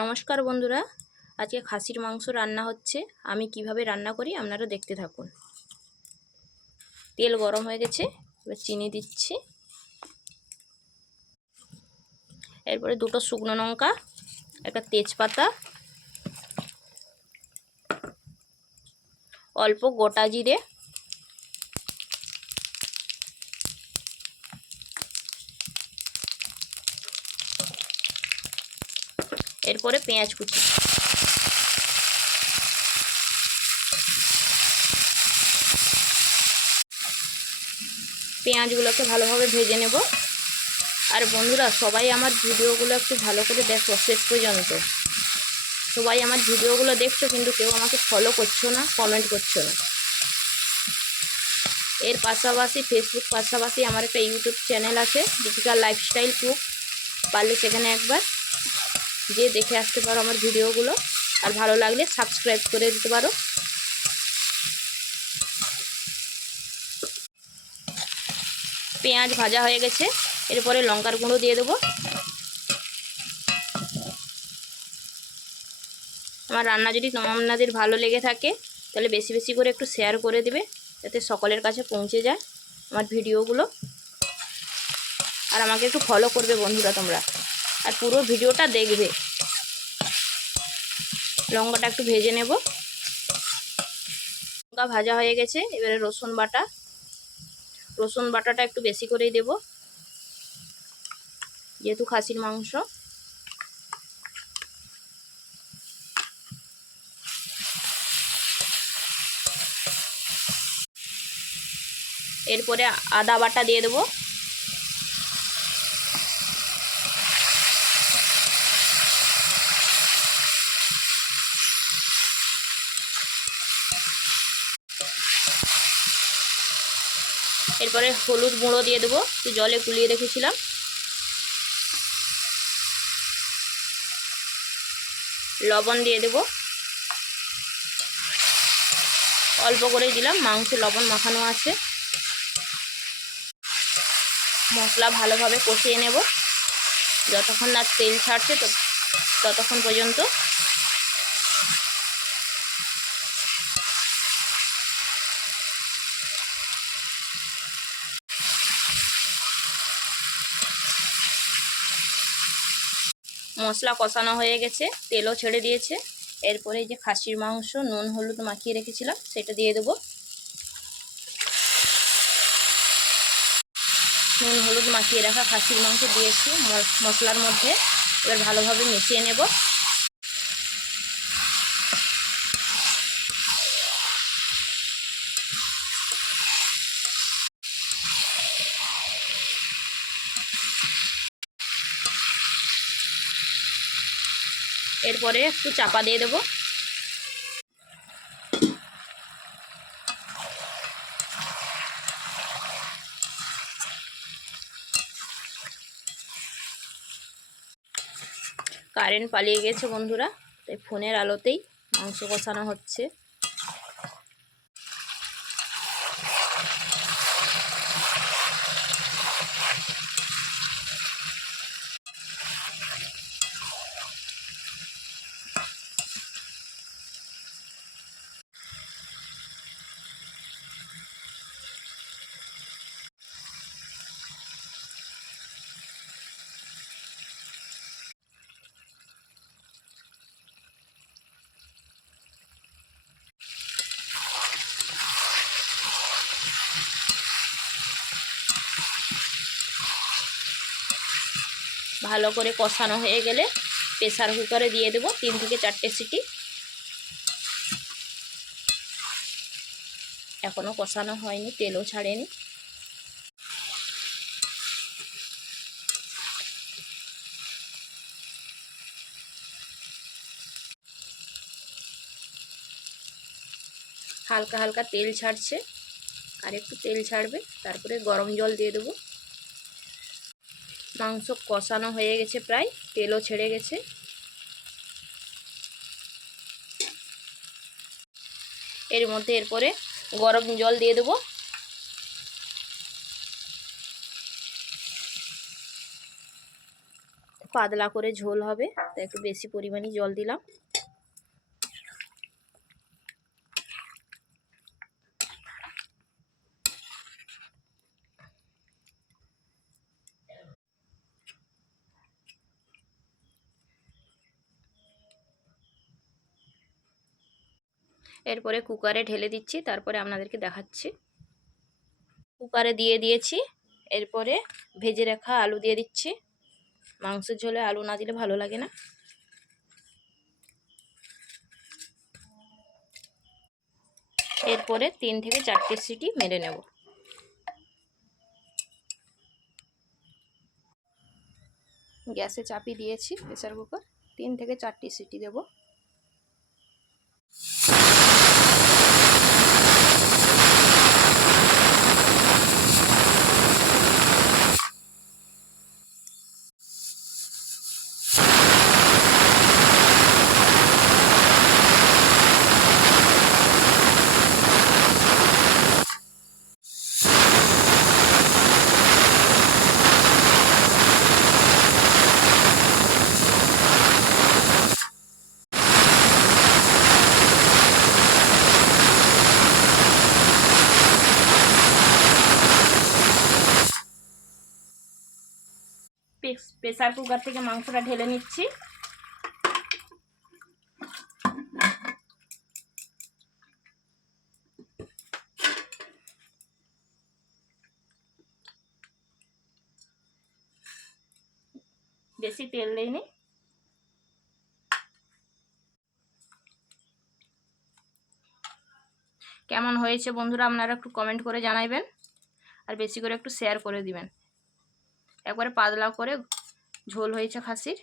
নমস্কার বন্ধুরা, আজকে খাসির মাংস রান্না হচ্ছে। আমি কীভাবে রান্না করি আপনারা দেখতে থাকুন। তেল গরম হয়ে গেছে, এবার চিনি দিচ্ছি। এরপরে দুটো শুকনো লঙ্কা, একটা তেজপাতা, অল্প গোটা জিরে এরপরে পেঁয়াজ কুচি। পেঁয়াজগুলোকে ভালোভাবে ভেজে নেব। আর বন্ধুরা, সবাই আমার ভিডিওগুলো একটু ভালো করে দেখো, শেষ পর্যন্ত। সবাই আমার ভিডিওগুলো দেখছ, কিন্তু কেউ আমাকে ফলো করছ না কমেন্ট করছ না। এর পাশাপাশি ফেসবুক পাশাপাশি আমার একটা ইউটিউব চ্যানেল আছে দীপিকা লাইফস্টাইল কুক পারলে সেখানে একবার যে দেখে আসতে পারো আমার ভিডিওগুলো। আর ভালো লাগলে সাবস্ক্রাইব করে দিতে পারো। পেঁয়াজ ভাজা হয়ে গেছে। এরপরে লঙ্কার গুঁড়ো দিয়ে দেবো। আমার রান্না যদি আপনাদের ভালো লেগে থাকে, তাহলে বেশি বেশি করে একটু শেয়ার করে দেবে, যাতে সকলের কাছে পৌঁছে যায় আমার ভিডিওগুলো। আর আমাকে একটু ফলো করবে বন্ধুরা তোমরা। আর পুরো ভিডিওটা দেখবে। লঙ্কাটা একটু ভেজে নেব। লঙ্কা ভাজা হয়ে গেছে, এবারে রসুন বাটা। রসুন বাটাটা একটু বেশি করেই দেব। যেহেতু খাসির মাংস। এরপরে আদা বাটা দিয়ে দেবো। এরপরে হলুদ গুঁড়ো দিয়ে দেবো। জলে গুলিয়ে রেখেছিলাম। লবণ দিয়ে দেব। অল্প করে দিলাম, মাংস লবণ মাখানো আছে। মশলা ভালোভাবে কষিয়ে নেব। যতক্ষণ না তেল ছাড়ছে ততক্ষণ পর্যন্ত মশলা কষানো হয়ে গেছে, তেলও ছেড়ে দিয়েছে। এরপরে যে খাসির মাংস, নুন, হলুদ মাখিয়ে রেখেছিলাম, সেটা দিয়ে দেবো। নুন, হলুদ মাখিয়ে রাখা খাসির মাংস দিয়েছি মশলার মধ্যে এবার ভালোভাবে মিশিয়ে নেব। এরপরে একটু চাপা দিয়ে দেবো। কারেন্ট পালিয়ে গেছে বন্ধুরা, তাই ফোনের আলোতেই মাংস কষানো হচ্ছে। ভালো করে কষানো হয়ে গেলে প্রেসার কুকারে দিয়ে দেবো তিন থেকে চারটে সিটি। এখনও কষানো হয়নি, তেলও ছাড়েনি। হালকা হালকা তেল ছাড়ছে, আর একটু তেল ছাড়বে, তারপরে গরম জল দিয়ে দেবো। মাংস কষানো হয়ে গেছে প্রায়, তেলও ছেড়ে গেছে। এর মধ্যে এরপরে গরম জল দিয়ে দেবো। পাতলা করে ঝোল হবে, তাই একটু বেশি পরিমাণে জল দিলাম। এরপরে কুকারে ঢেলে দিচ্ছি, তারপরে আপনাদেরকে দেখাচ্ছি। কুকারে দিয়ে দিয়েছি, এরপরে ভেজে রাখা আলু দিয়ে দিচ্ছি। মাংসের ঝোলে আলু না দিলে ভালো লাগে না। এরপরে তিন থেকে চারটে সিটি মেরে নেব। গ্যাসে চাপি দিয়েছি প্রেসার কুকার। তিন থেকে চারটি সিটি দেব। প্রেসার কুকার থেকে মাংসটা ঢেলে নিচ্ছি। বেশি তেল দিইনি। কেমন হয়েছে বন্ধুরা, আপনারা একটু কমেন্ট করে জানাইবেন। আর বেশি করে একটু শেয়ার করে দিবেন। একবারে পাতলা করে ঝোল হয়েছে খাসির।